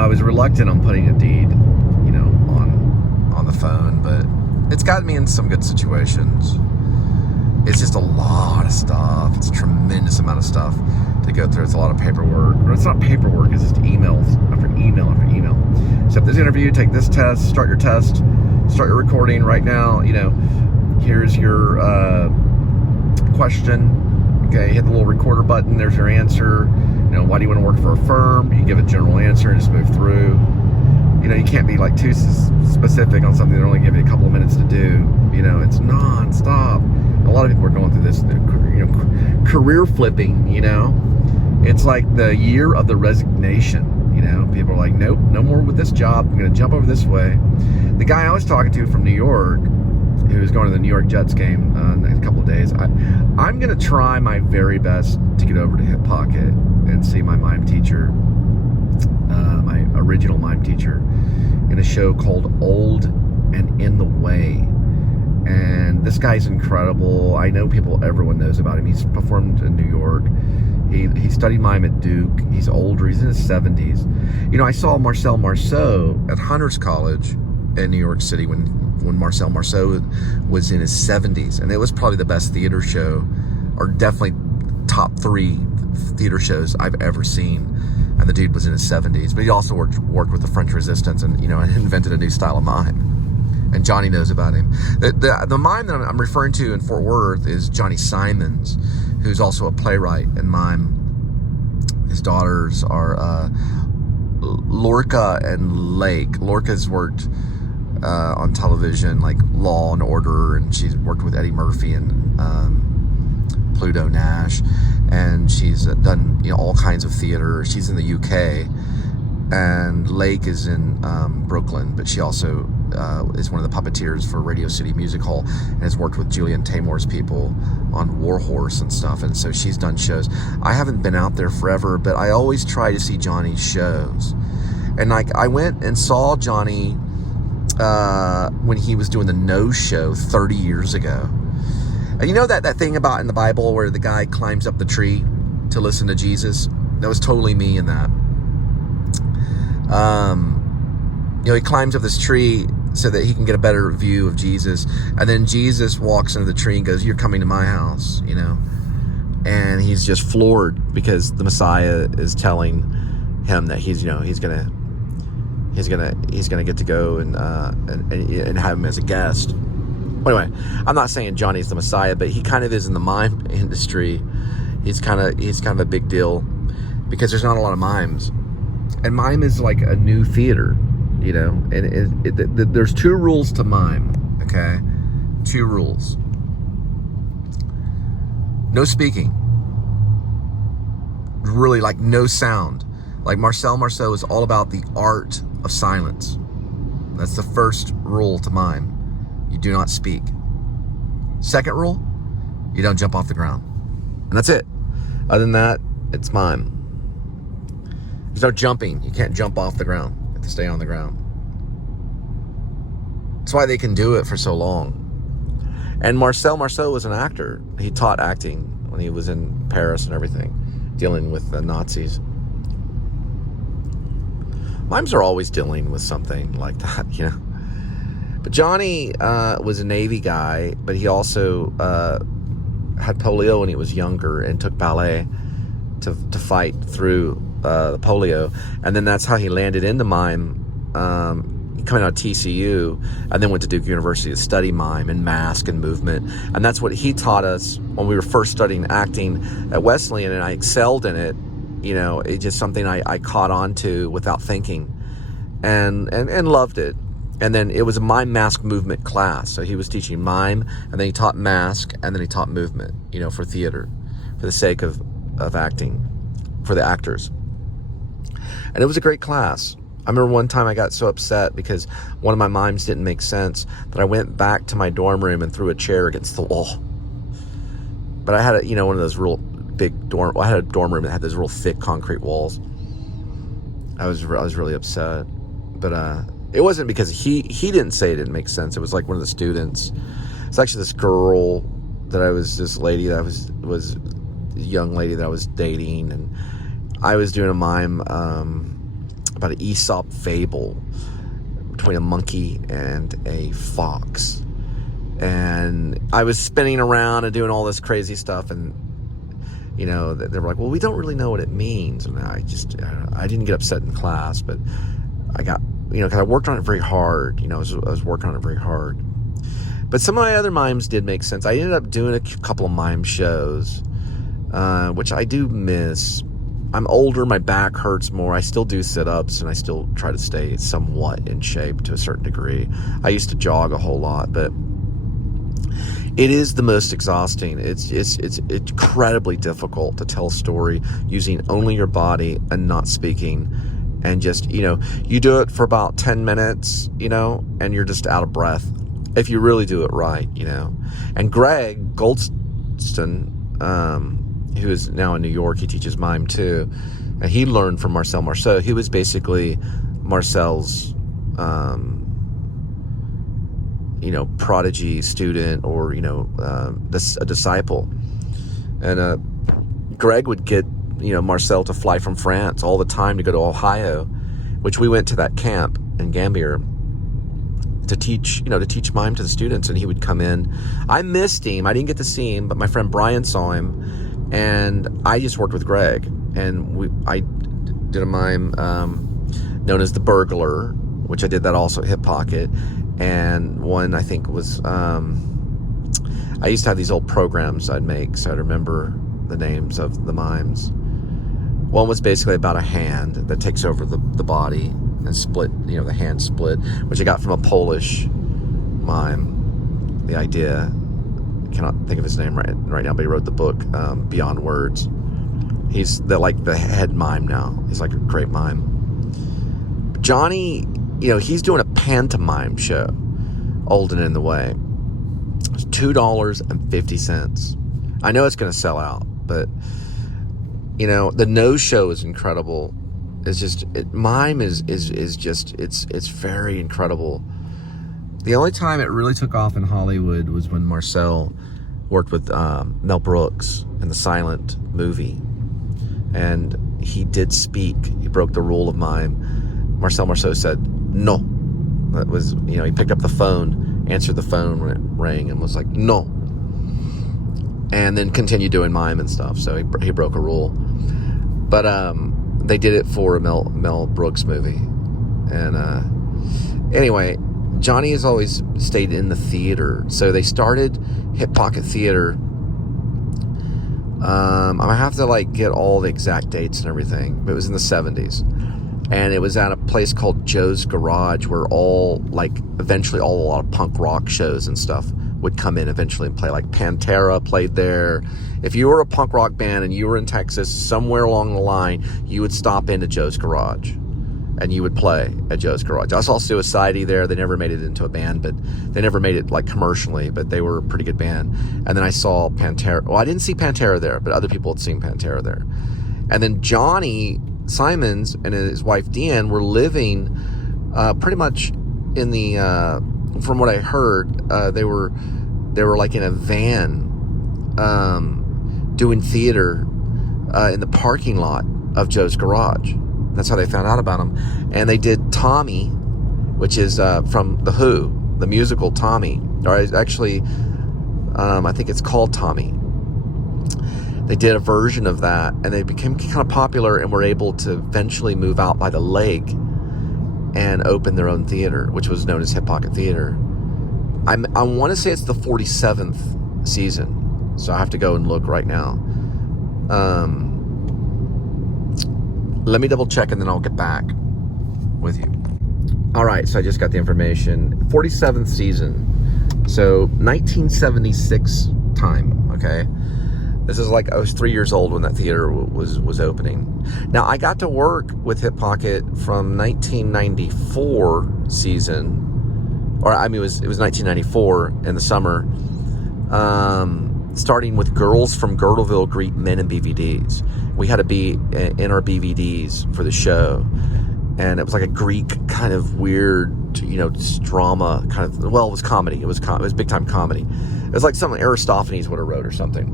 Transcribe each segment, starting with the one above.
I was reluctant on putting a deed, on the phone, but it's gotten me in some good situations. It's just a lot of stuff. It's a tremendous amount of stuff to go through. It's a lot of paperwork. Or it's not paperwork, it's just emails after email after email. So this interview, take this test, start your test, start your recording right now. Here's your question. Okay, hit the little recorder button. There's your answer. Why do you want to work for a firm? You give a general answer and just move through. You can't be like too specific on something that only give you a couple of minutes to do. It's non-stop. A lot of people are going through this, career flipping. It's like the year of the resignation. People are like, nope, no more with this job. I'm going to jump over this way. The guy I was talking to from New York, who was going to the New York Jets game in a couple of days, I'm going to try my very best to get over to Hip Pocket and see my mime teacher, my original mime teacher, in a show called Old and in the Way. And this guy's incredible. I know everyone knows about him. He's performed in New York. He studied mime at Duke. He's older. He's in his 70s. I saw Marcel Marceau at Hunter's College in New York City when Marcel Marceau was in his 70s. And it was probably the best theater show, or definitely top 3 theater shows I've ever seen. And the dude was in his 70s. But he also worked with the French Resistance and, invented a new style of mime. And Johnny knows about him. The mime that I'm referring to in Fort Worth is Johnny Simons, who's also a playwright and mime. His daughters are Lorca and Lake. Lorca's worked on television, like Law and Order, and she's worked with Eddie Murphy and Pluto Nash, and she's done all kinds of theater. She's in the UK, and Lake is in Brooklyn, but she also is one of the puppeteers for Radio City Music Hall and has worked with Julian Taymor's people on War Horse and stuff, and so she's done shows. I haven't been out there forever, but I always try to see Johnny's shows. And I went and saw Johnny when he was doing the No Show 30 years ago. And that thing about in the Bible where the guy climbs up the tree to listen to Jesus? That was totally me in that. He climbs up this tree so that he can get a better view of Jesus. And then Jesus walks into the tree and goes, "You're coming to my house," And he's just floored because the Messiah is telling him that he's gonna get to go and have him as a guest. Anyway, I'm not saying Johnny's the Messiah, but he kind of is in the mime industry. He's kind of a big deal because there's not a lot of mimes, and mime is like a new theater, And there's 2 rules to mime. Okay, 2 rules: no speaking. Really, like no sound. Like Marcel Marceau is all about the art of silence. That's the first rule to mime. You do not speak. Second rule, you don't jump off the ground. And that's it. Other than that, it's mime. There's no jumping. You can't jump off the ground. You have to stay on the ground. That's why they can do it for so long. And Marcel Marceau was an actor. He taught acting when he was in Paris and everything, dealing with the Nazis. Mimes are always dealing with something like that, But Johnny was a Navy guy, but he also had polio when he was younger and took ballet to fight through the polio. And then that's how he landed into mime, coming out of TCU, and then went to Duke University to study mime and mask and movement. And that's what he taught us when we were first studying acting at Wesleyan, and I excelled in it. It's just something I caught on to without thinking and loved it. And then it was a mime mask movement class. So he was teaching mime, and then he taught mask, and then he taught movement, for theater, for the sake of acting, for the actors. And it was a great class. I remember one time I got so upset because one of my mimes didn't make sense that I went back to my dorm room and threw a chair against the wall. But I had one of those real big I had a dorm room that had those real thick concrete walls. I was really upset, but it wasn't because he didn't say it didn't make sense. It was like one of the students. It's actually this girl this lady that was a young lady that I was dating, and I was doing a mime about about an Aesop fable between a monkey and a fox. And I was spinning around and doing all this crazy stuff, and they were like, well, we don't really know what it means. And I didn't get upset in class, but I got, because I worked on it very hard. I was working on it very hard. But some of my other mimes did make sense. I ended up doing a couple of mime shows, which I do miss. I'm older, my back hurts more. I still do sit-ups, and I still try to stay somewhat in shape to a certain degree. I used to jog a whole lot, but it is the most exhausting. It's incredibly difficult to tell a story using only your body and not speaking. And just, you do it for about 10 minutes, and you're just out of breath if you really do it right, And Greg Goldston, who is now in New York, he teaches mime too. And he learned from Marcel Marceau. He was basically Marcel's, prodigy student, or, a disciple. And Greg would get, Marcel to fly from France all the time to go to Ohio, which we went to that camp in Gambier to teach mime to the students. And he would come in. I missed him. I didn't get to see him, but my friend Brian saw him, and I just worked with Greg. And I did a mime known as The Burglar, which I did that also at Hip Pocket. And one, I think, was, I used to have these old programs I'd make, so I'd remember the names of the mimes. One was basically about a hand that takes over the body and split, the hand split, which I got from a Polish mime. The idea, I cannot think of his name right now, but he wrote the book, Beyond Words. He's the head mime now. He's like a great mime. Johnny, he's doing a pantomime show, Old and in the Way. It's $2.50. I know it's going to sell out, but, the nose show is incredible. It's just, mime is just, it's very incredible. The only time it really took off in Hollywood was when Marcel worked with Mel Brooks in the Silent movie. And he did speak. He broke the rule of mime. Marcel Marceau said, no. That was, he picked up the phone, answered the phone when it rang, and was like, no. And then continued doing mime and stuff. So he broke a rule. But they did it for a Mel Brooks movie. And anyway, Johnny has always stayed in the theater. So they started Hip Pocket Theater. I have to get all the exact dates and everything. But it was in the 70s. And it was at a place called Joe's Garage, where eventually a lot of punk rock shows and stuff would come in eventually and play. Like Pantera played there. If you were a punk rock band and you were in Texas, somewhere along the line, you would stop into Joe's Garage and you would play at Joe's Garage. I saw Suicidity there. They never made it into a band, but they never made it commercially, but they were a pretty good band. And then I saw Pantera. Well, I didn't see Pantera there, but other people had seen Pantera there. And then Johnny Simons and his wife Deanne were living pretty much in the from what I heard, they were in a van doing theater in the parking lot of Joe's Garage. That's how they found out about him. And they did Tommy, which is from The Who, the musical Tommy. Or actually, I think it's called Tommy. They did a version of that, and they became kind of popular and were able to eventually move out by the lake and open their own theater, which was known as Hip Pocket Theater. I want to say it's the 47th season, so I have to go and look right now. Let me double check, and then I'll get back with you. All right, so I just got the information. 47th season, so 1976 time, okay? This is I was 3 years old when that theater was opening. Now, I got to work with Hip Pocket from 1994 season, or it was 1994 in the summer, starting with Girls from Girdleville Greet Men in BVDs. We had to be in our BVDs for the show, and it was like a Greek kind of weird, drama kind of. Well, it was comedy. It was big time comedy. It was like something Aristophanes would have wrote or something.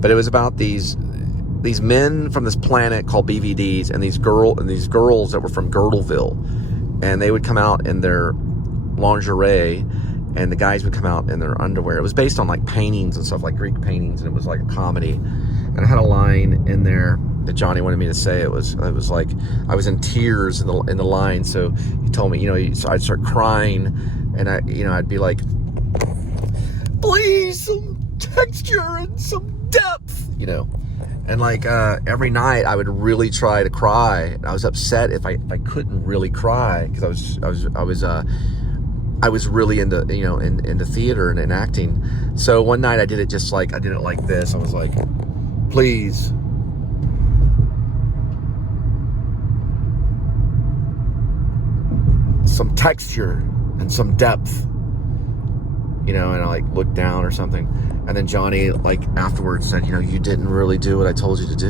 But it was about these these men from this planet called BVDs, and these girls that were from Girdleville, and they would come out in their lingerie, and the guys would come out in their underwear. It was based on like paintings and stuff, like Greek paintings, and it was like a comedy. And I had a line in there that Johnny wanted me to say. It was like I was in tears in the line. So he told me, so I'd start crying, and I'd be like, please, some texture and some depth, And like every night, I would really try to cry. And I was upset if I couldn't really cry, because I was really into into theater and acting. So one night I did it like this. I was like, please, some texture and some depth, and I like looked down or something. And then Johnny like afterwards said, you didn't really do what I told you to do,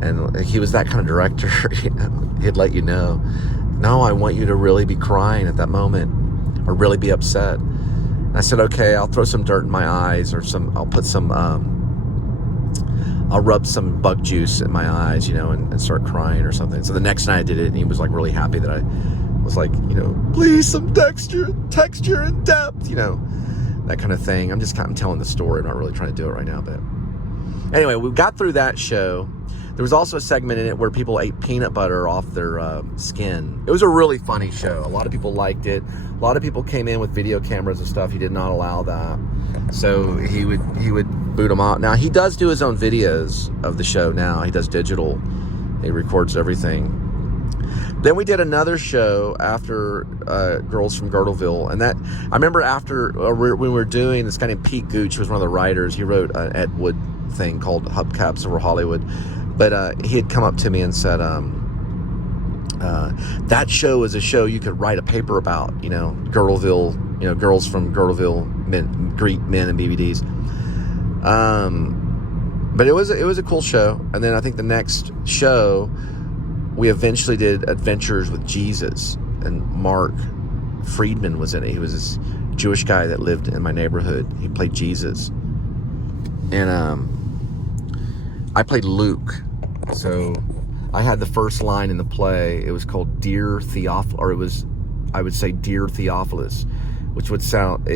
and he was that kind of director. He'd let you know, no, I want you to really be crying at that moment, or really be upset. And I said, okay, I'll throw some dirt in my eyes, or I'll put some, I'll rub some bug juice in my eyes, and start crying or something. So the next night I did it, and he was like really happy that I was like, please, some texture and depth, that kind of thing. I'm telling the story. I'm not really trying to do it right now, but anyway, we got through that show. There was also a segment in it where people ate peanut butter off their skin. It was a really funny show. A lot of people liked it. A lot of people came in with video cameras and stuff. He did not allow that, so he would boot them out. Now he does do his own videos of the show. Now he does digital. He records everything. Then we did another show after Girls from Girdleville, and that I remember after when we were doing, this guy named Pete Gooch was one of the writers. He wrote an Ed Wood thing called Hubcaps Over Hollywood. But he had come up to me and said, that show is a show you could write a paper about, Girdleville, girls from Girdleville, Greek men and BVDs. But it was a cool show. And then I think the next show, we eventually did Adventures with Jesus, and Mark Friedman was in it. He was this Jewish guy that lived in my neighborhood. He played Jesus. And I played Luke. So I had the first line in the play. It was called Dear Theophilus, or I would say Dear Theophilus, which would sound,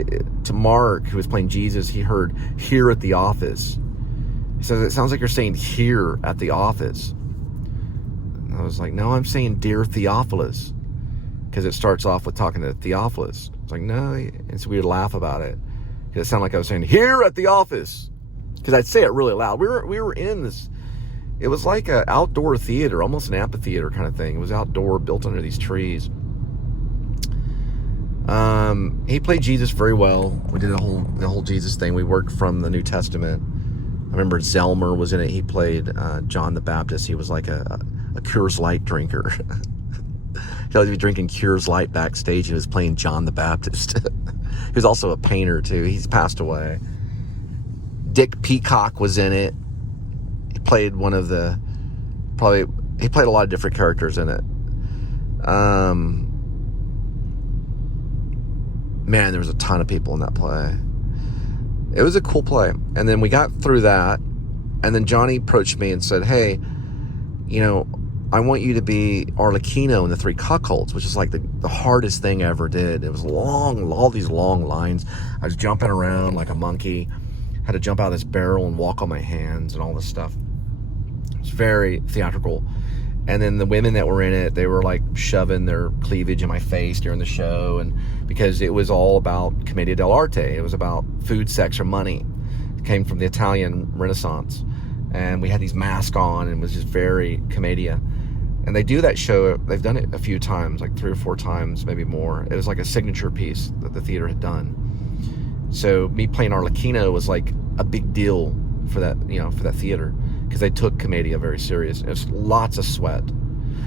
to Mark, who was playing Jesus, he heard here at the office. He says, it sounds like you're saying here at the office. And I was like, no, I'm saying Dear Theophilus, because it starts off with talking to Theophilus. It's like, no, and so we would laugh about it, because it sounded like I was saying here at the office, because I'd say it really loud. We were in this. It was like an outdoor theater, almost an amphitheater kind of thing. It was outdoor, built under these trees. He played Jesus very well. We did the whole Jesus thing. We worked from the New Testament. I remember Zelmer was in it. He played John the Baptist. He was like a Coors Light drinker. He was drinking Coors Light backstage. He was playing John the Baptist. He was also a painter too. He's passed away. Dick Peacock was in it. He played one of the, he played a lot of different characters in it. Man, there was a ton of people in that play. It was a cool play. And then we got through that, and then Johnny approached me and said, hey, I want you to be Arlecchino in The Three Cuckolds, which is like the hardest thing I ever did. It was long, all these long lines. I was jumping around like a monkey. Had to jump out of this barrel and walk on my hands and all this stuff. It was very theatrical. And then the women that were in it, they were like shoving their cleavage in my face during the show, and because it was all about commedia dell'arte. It was about food, sex, or money. It came from the Italian Renaissance. And we had these masks on, and it was just very commedia. And they do that show, they've done it a few times, like 3 or 4 times, maybe more. It was like a signature piece that the theater had done. So me playing Arlecchino was like a big deal for that, for that theater, because they took commedia very serious. It was lots of sweat.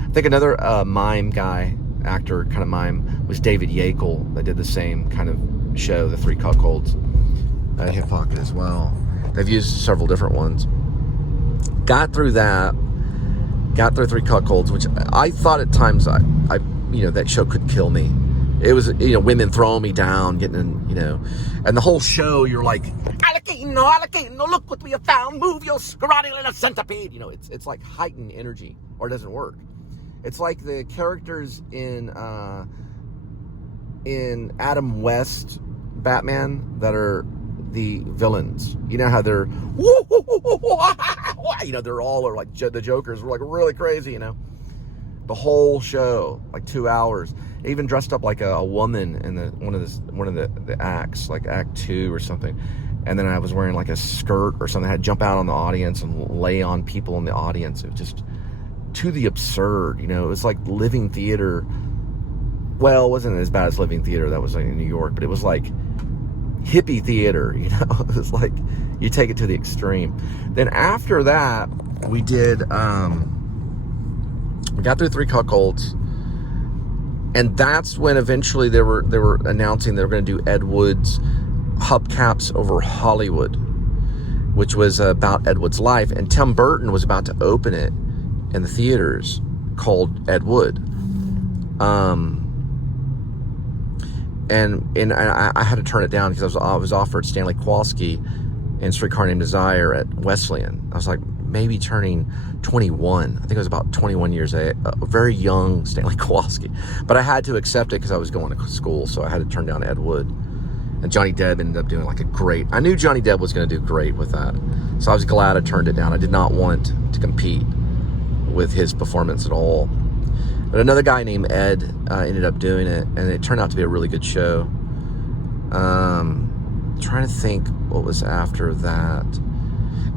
I think another mime guy, actor, kind of mime, was David Yakel. They did the same kind of show, The Three Cuckolds, at Hip Pocket as well. They've used several different ones. Got through that. Got through Three Cuckolds, which I thought at times I that show could kill me, It was, women throwing me down, getting in, and the whole show, you're like, alligator, look what we have found, move your scrawny little centipede. It's like heightened energy, or it doesn't work. It's like the characters in Adam West Batman that are the villains. You know how they're, they're all like the Jokers were like really crazy, the whole show, like 2 hours. They even dressed up like a woman in one of the acts, like Act 2 or something. And then I was wearing like a skirt or something. I had to jump out on the audience and lay on people in the audience. It was just to the absurd, It was like living theater. Well, it wasn't as bad as living theater. That was like in New York, but it was like hippie theater, It was like you take it to the extreme. Then after that, we did. We got through 3 Cuckolds, and that's when eventually they were announcing they were going to do Ed Wood's Hubcaps Over Hollywood, which was about Ed Wood's life, and Tim Burton was about to open it in the theaters, called Ed Wood. And I had to turn it down because I was offered Stanley Kowalski in Streetcar Named Desire at Wesleyan. I was like, maybe turning 21. I think I was about 21 years old, a very young Stanley Kowalski. But I had to accept it because I was going to school, so I had to turn down Ed Wood. And Johnny Depp ended up doing like a great... I knew Johnny Depp was going to do great with that. So I was glad I turned it down. I did not want to compete with his performance at all. But another guy named Ed ended up doing it, and it turned out to be a really good show. Trying to think what was after that.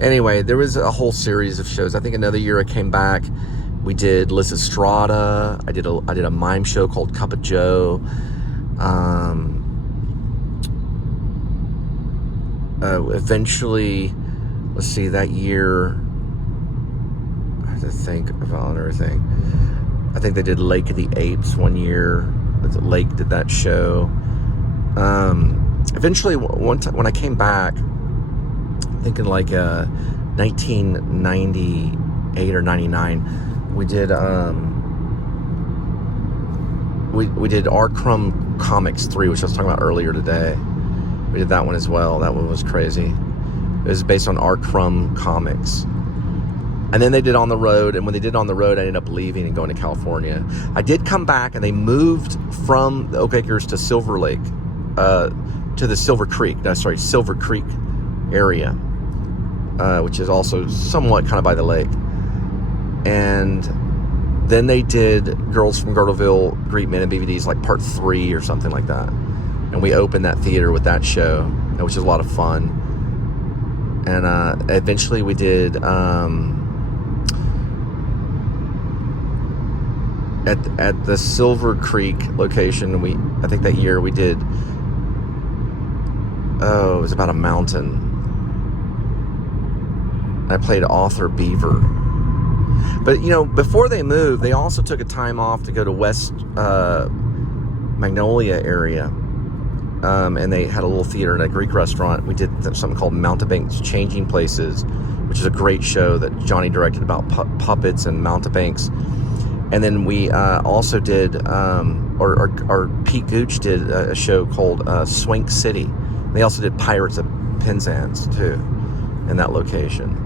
Anyway, there was a whole series of shows. I think another year I came back. We did Lysistrata. I did a mime show called Cup of Joe. Eventually, let's see, that year, I have to think about everything. I think they did Lake of the Apes one year. Lake did that show. Eventually, one time when I came back, thinking like 1998 or 99, we did we did R. Crumb Comics 3, which I was talking about earlier today. We did that one as well. That one was crazy. It was based on R. Crumb Comics. And then they did On the Road, and when they did On the Road, I ended up leaving and going to California. I did come back, and they moved from the Oak Acres to Silver Lake, to the Silver Creek area, which is also somewhat kind of by the lake. And then they did Girls from Girdleville Greet Men and BVDs, like part 3 or something like that. And we opened that theater with that show, which was a lot of fun. And eventually we did at the Silver Creek location. I think that year we did. Oh, it was about a mountain. I played Author Beaver. But before they moved, they also took a time off to go to West Magnolia area. And they had a little theater and a Greek restaurant. We did something called Mountebank's Changing Places, which is a great show that Johnny directed about puppets and mountebanks. And then we also did, or Pete Gooch did a show called Swank City. They also did Pirates of Penzance too, in that location.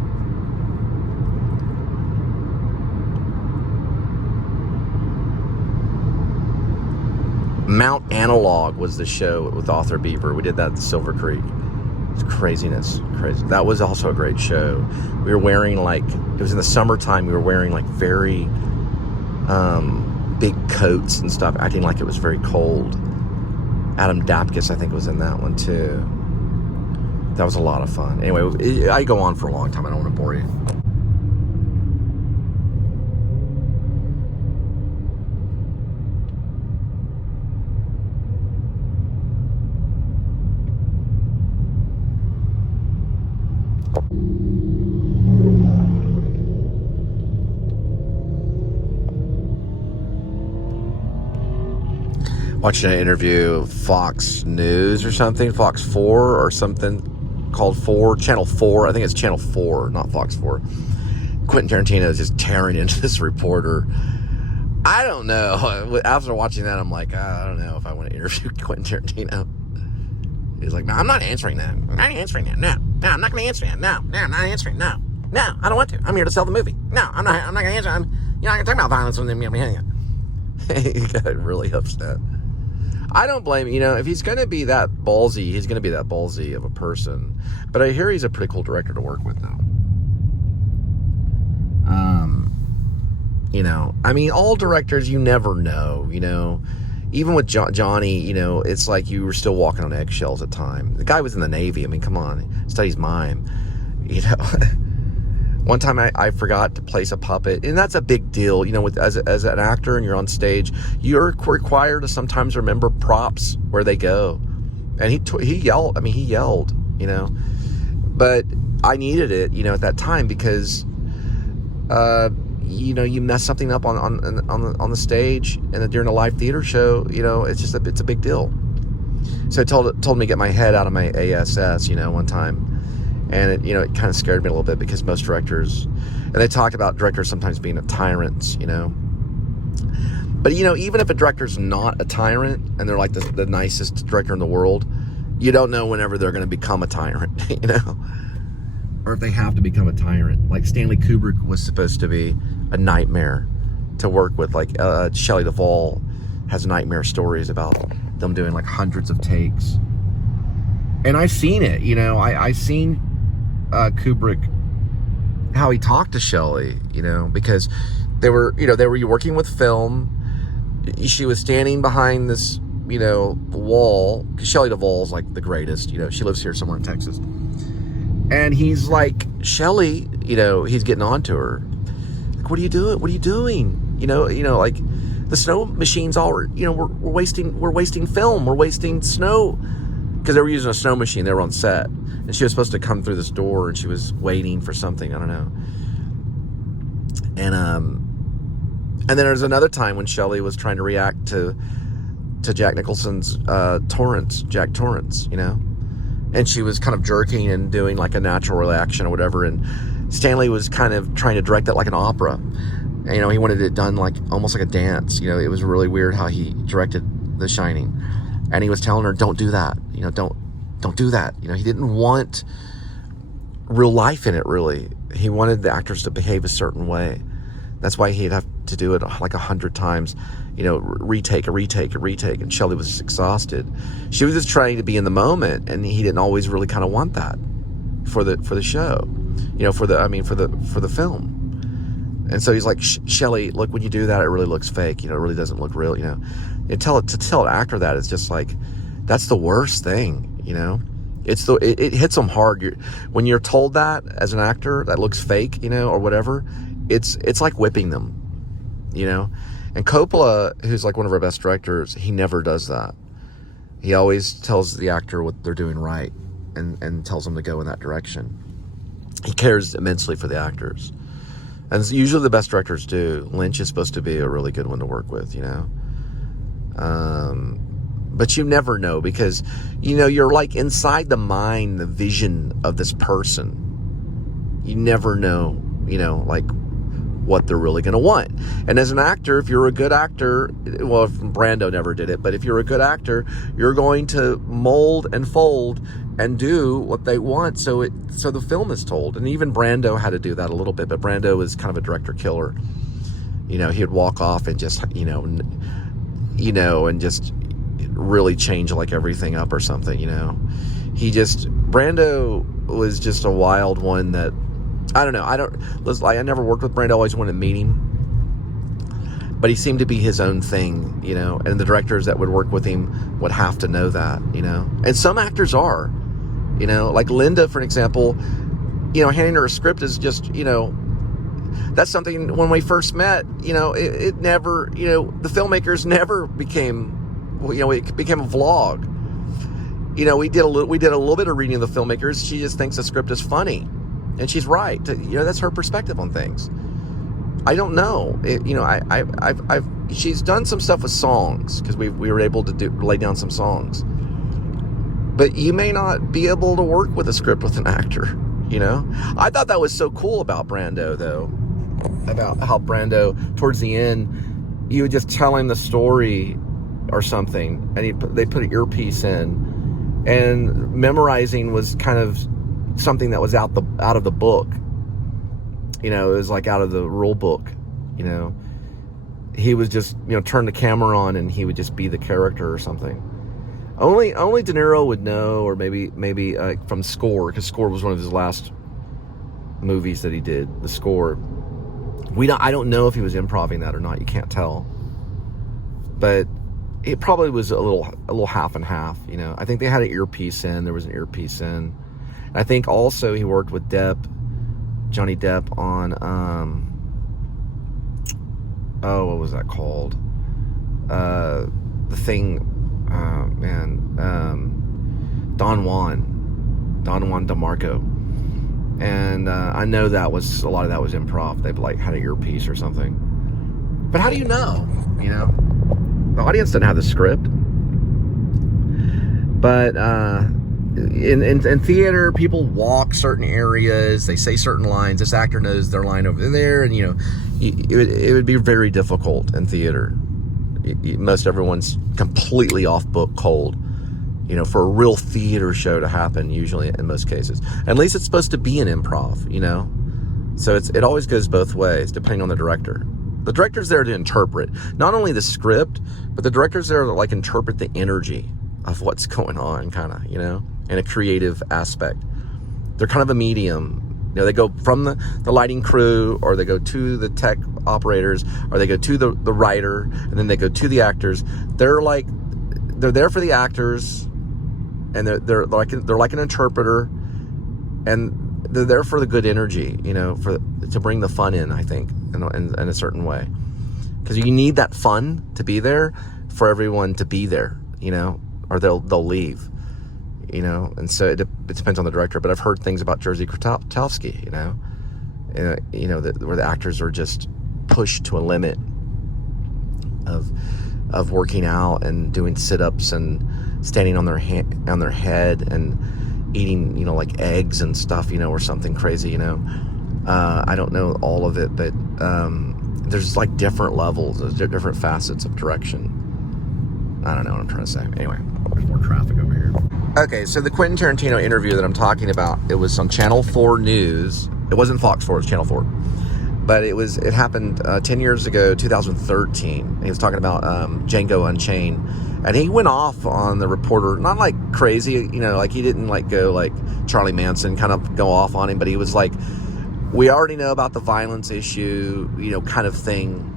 Mount Analog was the show with Author Beaver. We did that at Silver Creek. It's craziness, crazy. That was also a great show. We were wearing it was in the summertime. We were wearing very big coats and stuff, acting like it was very cold. Adam Dapkus, I think, was in that one too. That was a lot of fun. Anyway, I go on for a long time. I don't want to bore you. Watching an interview, Fox News or something, Fox 4 or something called 4, Channel 4. I think it's Channel 4, not Fox 4. Quentin Tarantino is just tearing into this reporter. I don't know. After watching that, I'm like, I don't know if I want to interview Quentin Tarantino. He's like, no, I'm not answering that. I'm not answering that. No, I'm not going to answer that. No, I'm not answering. No, I don't want to. I'm here to sell the movie. No, I'm not going to answer. You're not going to talk about violence with them. He got really upset. I don't blame him. If he's going to be that ballsy, he's going to be that ballsy of a person. But I hear he's a pretty cool director to work with, though. All directors, you never know, even with Johnny, it's like you were still walking on eggshells at times. The guy was in the Navy. Come on, he studies mime, One time I forgot to place a puppet, and that's a big deal, as an actor and you're on stage, you're required to sometimes remember props where they go. And he yelled, but I needed it, at that time because, you mess something up on the stage and during a live theater show, it's a big deal. So it told me to get my head out of my ASS, one time. And it kind of scared me a little bit because most directors, and they talked about directors sometimes being tyrants, But, even if a director's not a tyrant and they're like the nicest director in the world, you don't know whenever they're going to become a tyrant, Or if they have to become a tyrant. Like Stanley Kubrick was supposed to be a nightmare to work with. Like Shelley Duvall has nightmare stories about them doing like hundreds of takes. And I've seen it, I've seen Kubrick, how he talked to Shelley, because they were working with film. She was standing behind this, wall, because Shelley Duvall's like the greatest, she lives here somewhere in Texas. And he's like, Shelley, he's getting on to her. Like, what are you doing? What are you doing? Like the snow machines all, we're wasting film. We're wasting snow. Because they were using a snow machine. They were on set. And she was supposed to come through this door and she was waiting for something. I don't know. And then there's another time when Shelley was trying to react to Jack Nicholson's Jack Torrance, And she was kind of jerking and doing like a natural reaction or whatever. And Stanley was kind of trying to direct it like an opera. And, he wanted it done like almost like a dance. It was really weird how he directed The Shining. And he was telling her, don't do that. Don't do that. He didn't want real life in it, really. He wanted the actors to behave a certain way. That's why he'd have to do it like 100 times, retake. And Shelley was just exhausted. She was just trying to be in the moment, and he didn't always really kind of want that for the show, for the film. And so he's like, Shelley, look, when you do that, it really looks fake. It really doesn't look real. To tell an actor that is just like, that's the worst thing. It hits them hard. When you're told that as an actor that looks fake, or whatever, it's like whipping them, And Coppola, who's like one of our best directors, he never does that. He always tells the actor what they're doing right and tells them to go in that direction. He cares immensely for the actors. And usually the best directors do. Lynch is supposed to be a really good one to work with, But you never know because, you're like inside the mind, the vision of this person. You never know, like what they're really going to want. And as an actor, if you're a good actor, well, Brando never did it, but if you're a good actor, you're going to mold and fold and do what they want so the film is told. And even Brando had to do that a little bit, but Brando was kind of a director killer. He would walk off and just, and just really change like everything up or something, Brando was just a wild one that, I don't know, I never worked with Brando, I always wanted to meet him, but he seemed to be his own thing, and the directors that would work with him would have to know that, and some actors are, like Linda, for example, handing her a script is just, that's something when we first met, it never, the filmmakers never became, it became a vlog. We did a little bit of reading of the filmmakers. She just thinks the script is funny, and she's right. That's her perspective on things. I don't know. She's done some stuff with songs because we were able to lay down some songs. But you may not be able to work with a script with an actor. I thought that was so cool about Brando, though, about how Brando towards the end, you would just tell him the story or something, and they put an earpiece in, and memorizing was kind of something that was out of the book. You know, it was like out of the rule book. You know, he was just, you know, turn the camera on and he would just be the character or something. Only De Niro would know, or maybe from Score, because Score was one of his last movies that he did. The Score. I don't know if he was improvising that or not. You can't tell, but it probably was a little half and half. You know, I think they had an earpiece in. There was an earpiece in. I think also he worked with Johnny Depp on what was that called? The Thing. Don Juan DeMarco. And I know that was a lot of that was improv. They like had an earpiece or something. But how do you know? You know, the audience didn't have the script. But in theater, people walk certain areas. They say certain lines. This actor knows their line over there, and you know, it would be very difficult in theater. Most everyone's completely off book cold. You know, for a real theater show to happen, usually in most cases. At least it's supposed to be an improv, you know? So it always goes both ways, depending on the director. The director's there to interpret not only the script, but the director's there to like interpret the energy of what's going on, kind of, you know, in a creative aspect. They're kind of a medium. You know, they go from the lighting crew, or they go to the tech operators, or they go to the writer, and then they go to the actors. They're there for the actors, and they're like an interpreter, and they're there for the good energy, you know, to bring the fun in, I think, in a certain way, because you need that fun to be there for everyone to be there, you know, or they'll leave, you know. And so it depends on the director. But I've heard things about Jerzy Kotowski, you know, where the actors are just pushed to a limit of working out and doing sit-ups and standing on their head and eating, you know, like eggs and stuff, you know, or something crazy, you know. I don't know all of it, but there's like different levels, there's different facets of direction. I don't know what I'm trying to say. Anyway, there's more traffic over here. Okay, so the Quentin Tarantino interview that I'm talking about, it was on Channel 4 News. It wasn't Fox 4, it was Channel 4. But it happened 10 years ago, 2013. He was talking about Django Unchained. And he went off on the reporter, not like crazy, you know, like he didn't like go like Charlie Manson kind of go off on him, but he was like, we already know about the violence issue, you know, kind of thing.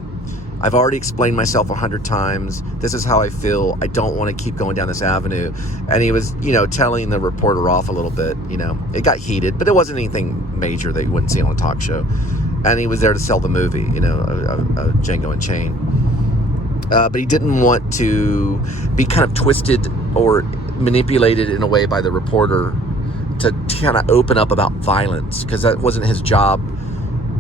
I've already explained myself 100 times. This is how I feel. I don't want to keep going down this avenue. And he was, you know, telling the reporter off a little bit, you know. It got heated, but it wasn't anything major that you wouldn't see on a talk show. And he was there to sell the movie, you know, Django Unchained. But he didn't want to be kind of twisted or manipulated in a way by the reporter to kind of open up about violence, because that wasn't his job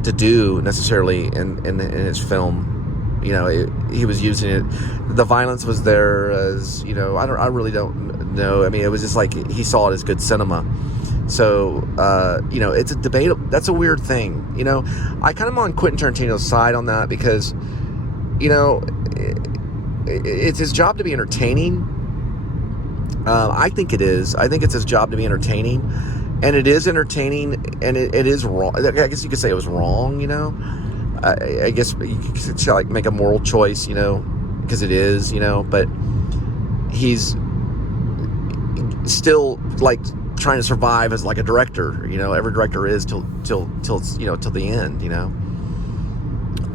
to do necessarily in his film. You know, he was using it. The violence was there as, you know, I really don't know. I mean, it was just like he saw it as good cinema. So, you know, it's a debate. That's a weird thing. You know, I kind of on Quentin Tarantino's side on that, because, you know, it's his job to be entertaining. I think it is. I think it's his job to be entertaining. And it is entertaining, and it is wrong. I guess you could say it was wrong, you know. I guess you could like make a moral choice, you know, because it is, you know, but he's still like trying to survive as like a director, you know. Every director is till you know, till the end, you know.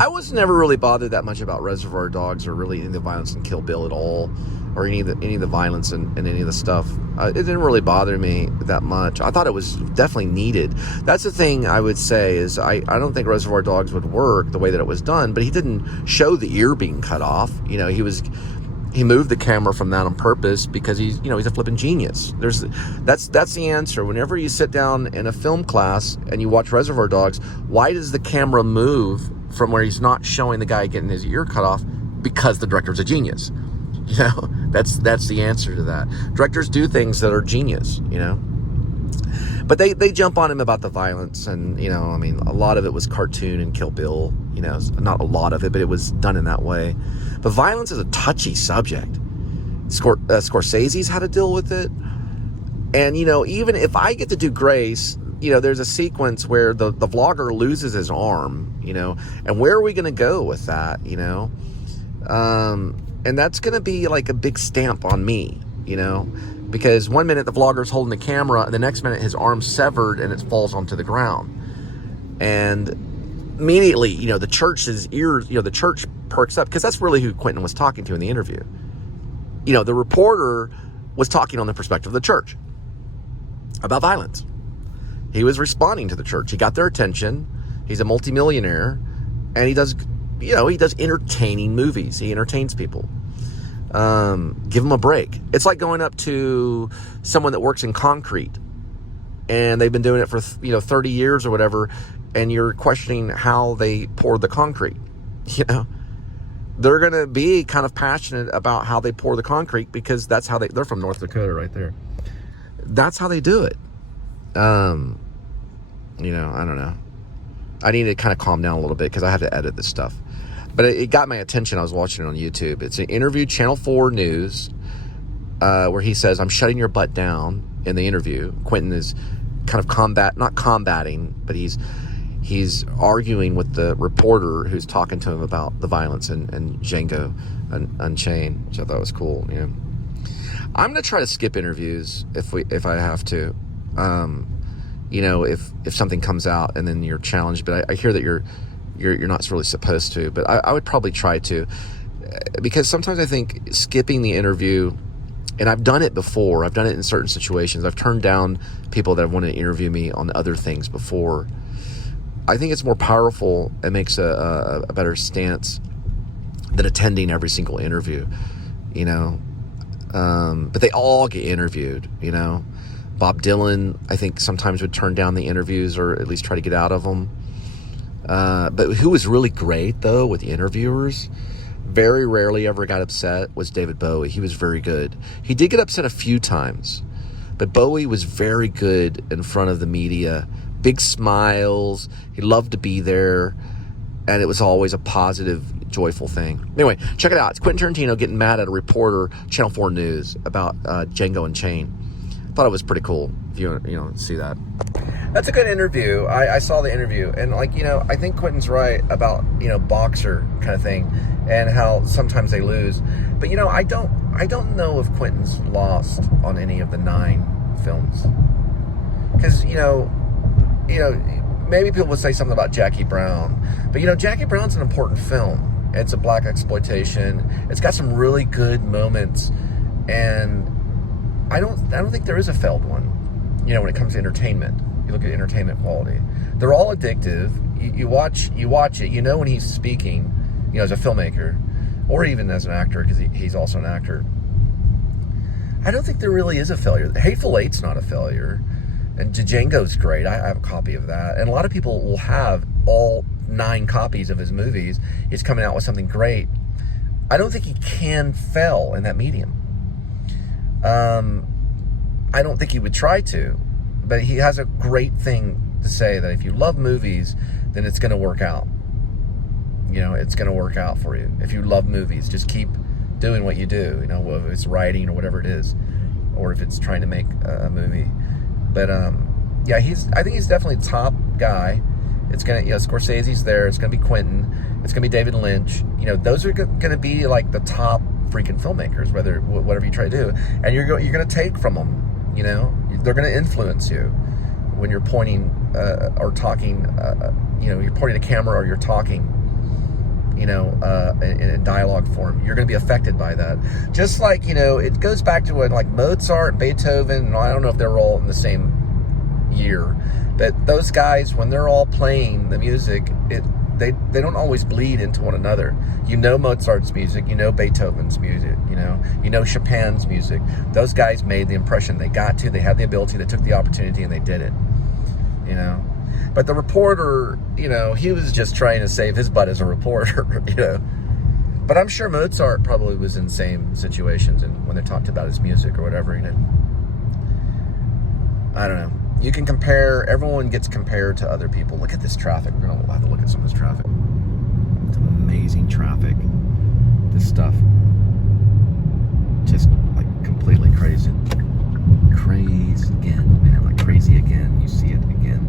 I was never really bothered that much about Reservoir Dogs or really any of the violence in Kill Bill at all, or any of the violence in any of the stuff. It didn't really bother me that much. I thought it was definitely needed. That's the thing I would say is I don't think Reservoir Dogs would work the way that it was done, but he didn't show the ear being cut off. You know, he moved the camera from that on purpose because he's a flipping genius. That's the answer. Whenever you sit down in a film class and you watch Reservoir Dogs, why does the camera move from where he's not showing the guy getting his ear cut off? Because the director's a genius. You know, that's the answer to that. Directors do things that are genius, you know. But they jump on him about the violence, and, you know, I mean, a lot of it was cartoon and Kill Bill, you know, not a lot of it, but it was done in that way. But violence is a touchy subject. Scorsese's had to deal with it. And, you know, even if I get to do Grace, you know, there's a sequence where the vlogger loses his arm, you know, and where are we going to go with that, you know? And that's going to be like a big stamp on me, you know, because one minute the vlogger's holding the camera, and the next minute his arm's severed and it falls onto the ground. And immediately, you know, the church's ears, you know, the church perks up, because that's really who Quentin was talking to in the interview. You know, the reporter was talking on the perspective of the church about violence. He was responding to the church. He got their attention. He's a multimillionaire, and he does, you know, he does entertaining movies. He entertains people. Give him a break. It's like going up to someone that works in concrete, and they've been doing it for, you know, 30 years or whatever, and you're questioning how they pour the concrete. You know, they're going to be kind of passionate about how they pour the concrete, because that's how they're from North Dakota right there. That's how they do it. You know, I don't know. I need to kind of calm down a little bit, because I have to edit this stuff. But it got my attention. I was watching it on YouTube. It's an interview, Channel 4 News, where he says, "I'm shutting your butt down," in the interview. Quentin is kind of not combating, but he's arguing with the reporter who's talking to him about the violence and Django Unchained, which I thought was cool. You know, I'm gonna try to skip interviews if I have to. You know, if something comes out and then you're challenged, but I hear that you're not really supposed to, but I would probably try to, because sometimes I think skipping the interview, and I've done it before, I've done it in certain situations, I've turned down people that have wanted to interview me on other things before. I think it's more powerful and makes a better stance than attending every single interview, you know. But they all get interviewed, you know. Bob Dylan, I think, sometimes would turn down the interviews, or at least try to get out of them. But who was really great, though, with the interviewers, very rarely ever got upset, was David Bowie. He was very good. He did get upset a few times, but Bowie was very good in front of the media. Big smiles. He loved to be there, and it was always a positive, joyful thing. Anyway, check it out. It's Quentin Tarantino getting mad at a reporter, Channel 4 News, about Django Unchained. Thought it was pretty cool, if you know, see that. That's a good interview. I saw the interview, and, like, you know, I think Quentin's right about, you know, boxer kind of thing, and how sometimes they lose. But, you know, I don't know if Quentin's lost on any of the 9 films, because, you know, maybe people would say something about Jackie Brown, but, you know, Jackie Brown's an important film. It's a black exploitation. It's got some really good moments, and I don't think there is a failed one, you know, when it comes to entertainment. You look at entertainment quality. They're all addictive. You watch it, you know, when he's speaking, you know, as a filmmaker, or even as an actor, because he's also an actor. I don't think there really is a failure. Hateful Eight's not a failure. And Django's great. I have a copy of that. And a lot of people will have all 9 copies of his movies. He's coming out with something great. I don't think he can fail in that medium. I don't think he would try to, but he has a great thing to say, that if you love movies, then it's going to work out. You know, it's going to work out for you. If you love movies, just keep doing what you do, you know, whether it's writing or whatever it is, or if it's trying to make a movie. But, yeah, I think he's definitely the top guy. It's going to, you know, Scorsese's there. It's going to be Quentin. It's going to be David Lynch. You know, those are going to be like the top freaking filmmakers, whatever you try to do, and you're going to take from them. You know, they're going to influence you when you're pointing or talking. You know, you're pointing a camera or you're talking. You know, in dialogue form, you're going to be affected by that. Just like, you know, it goes back to when, like, Mozart, Beethoven, and I don't know if they're all in the same year, but those guys, when they're all playing the music, they don't always bleed into one another. You know Mozart's music, you know Beethoven's music, you know Chopin's music. Those guys made the impression. They got to, they had the ability, they took the opportunity, and they did it, you know. But the reporter, you know, he was just trying to save his butt as a reporter, you know. But I'm sure Mozart probably was in the same situations, and when they talked about his music or whatever, you know. I don't know. you can compare, everyone gets compared to other people. Look at this traffic. We're gonna have to look at some of this traffic. It's amazing traffic. This stuff, just like completely crazy. Crazy again, man, like crazy again. You see it again.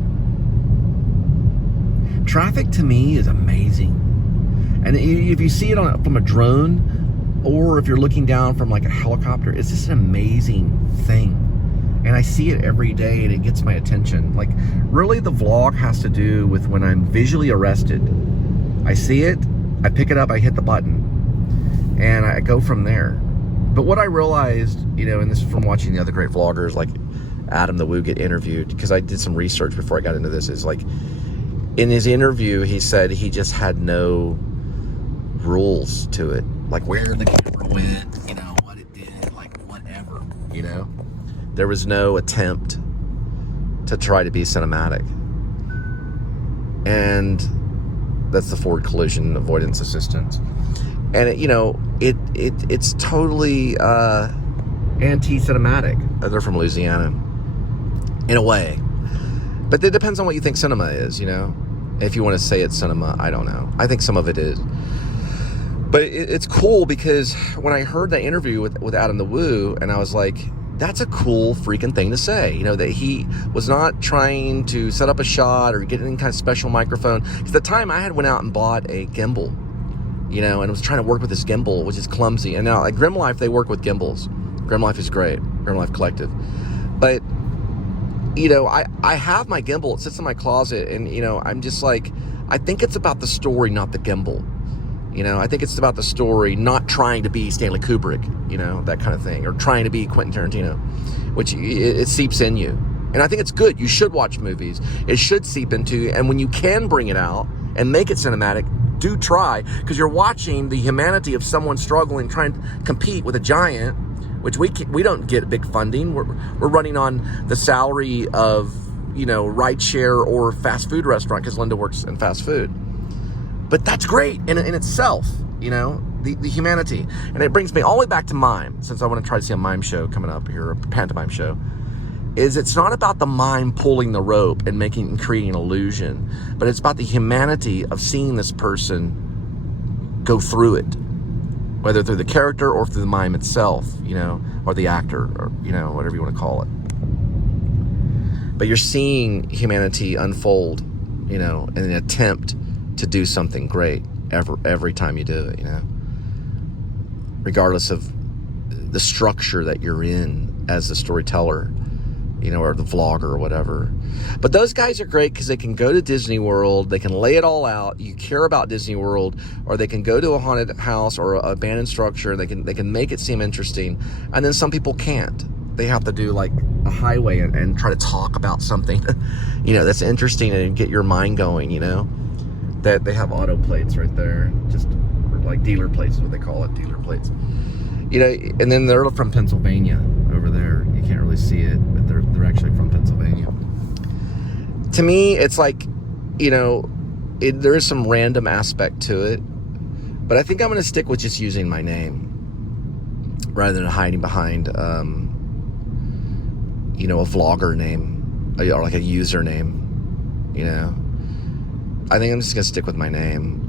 Traffic to me is amazing. And if you see it from a drone, or if you're looking down from like a helicopter, it's just an amazing thing. And I see it every day, and it gets my attention. Like, really, the vlog has to do with when I'm visually arrested. I see it, I pick it up, I hit the button, and I go from there. But what I realized, you know, and this is from watching the other great vloggers like A.D.W.C get interviewed, because I did some research before I got into this, is like, in his interview, he said he just had no rules to it. Like where the camera went, you know, what it did, like whatever, you know? There was no attempt to try to be cinematic. And that's the forward collision avoidance assistance. And it, you know, it's totally anti-cinematic. They're from Louisiana, in a way. But it depends on what you think cinema is, you know? If you want to say it's cinema, I don't know. I think some of it is. But it's cool, because when I heard that interview with A.D.W.C, and I was like, that's a cool freaking thing to say, you know, that he was not trying to set up a shot or get any kind of special microphone. Because at the time, I had went out and bought a gimbal, you know, and was trying to work with this gimbal, which is clumsy. And now at Grim Life, they work with gimbals. Grim Life is great, Grim Life Collective. But, you know, I have my gimbal. It sits in my closet, and, you know, I'm just like, I think it's about the story, not the gimbal. You know, I think it's about the story, not trying to be Stanley Kubrick, you know, that kind of thing, or trying to be Quentin Tarantino, which it seeps in you. And I think it's good. You should watch movies. It should seep into you. And when you can bring it out and make it cinematic, do try, because you're watching the humanity of someone struggling, trying to compete with a giant, which we don't get big funding. We're running on the salary of, you know, rideshare or fast food restaurant, because Linda works in fast food. But that's great in itself, you know, the humanity. And it brings me all the way back to mime, since I want to try to see a mime show coming up here, a pantomime show, is it's not about the mime pulling the rope and creating an illusion, but it's about the humanity of seeing this person go through it, whether through the character or through the mime itself, you know, or the actor, or, you know, whatever you want to call it. But you're seeing humanity unfold, you know, in an attempt to do something great every time you do it, you know, regardless of the structure that you're in as the storyteller, you know, or the vlogger or whatever. But those guys are great because they can go to Disney World, they can lay it all out. You care about Disney World, or they can go to a haunted house or a abandoned structure. They can make it seem interesting, and then some people can't. They have to do like a highway and try to talk about something, you know, that's interesting and get your mind going, you know. That they have auto plates right there, just like dealer plates is what they call it, dealer plates. You know, and then they're from Pennsylvania over there. You can't really see it, but they're actually from Pennsylvania. To me, it's like, you know, there is some random aspect to it, but I think I'm going to stick with just using my name rather than hiding behind, you know, a vlogger name or like a username, you know. I think I'm just going to stick with my name,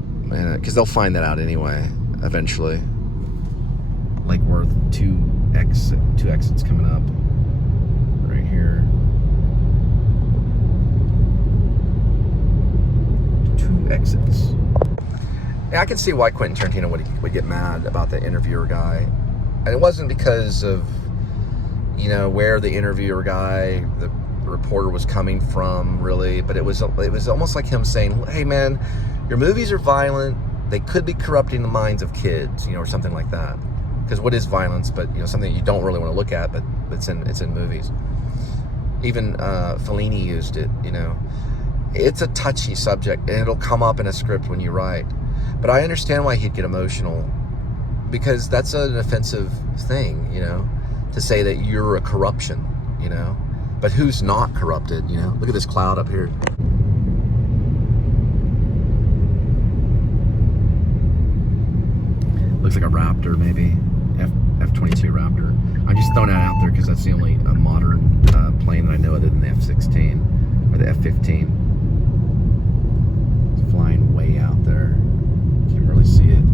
because they'll find that out anyway, eventually. Lake Worth, two exits coming up right here. 2 exits. Yeah, I can see why Quentin Tarantino would get mad about the interviewer guy. And it wasn't because of, you know, where the interviewer guy, the reporter was coming from, really, but it was almost like him saying, hey man, your movies are violent, they could be corrupting the minds of kids, you know, or something like that. Because what is violence but, you know, something that you don't really want to look at, but it's in movies. Even Fellini used it, you know. It's a touchy subject, and it'll come up in a script when you write. But I understand why he'd get emotional, because that's an offensive thing, you know, to say that you're a corruption, you know. But who's not corrupted, you know? Look at this cloud up here. Looks like a Raptor, maybe. F-22 Raptor. I'm just throwing that out there because that's the only modern plane that I know other than the F-16 or the F-15. It's flying way out there. Can't really see it.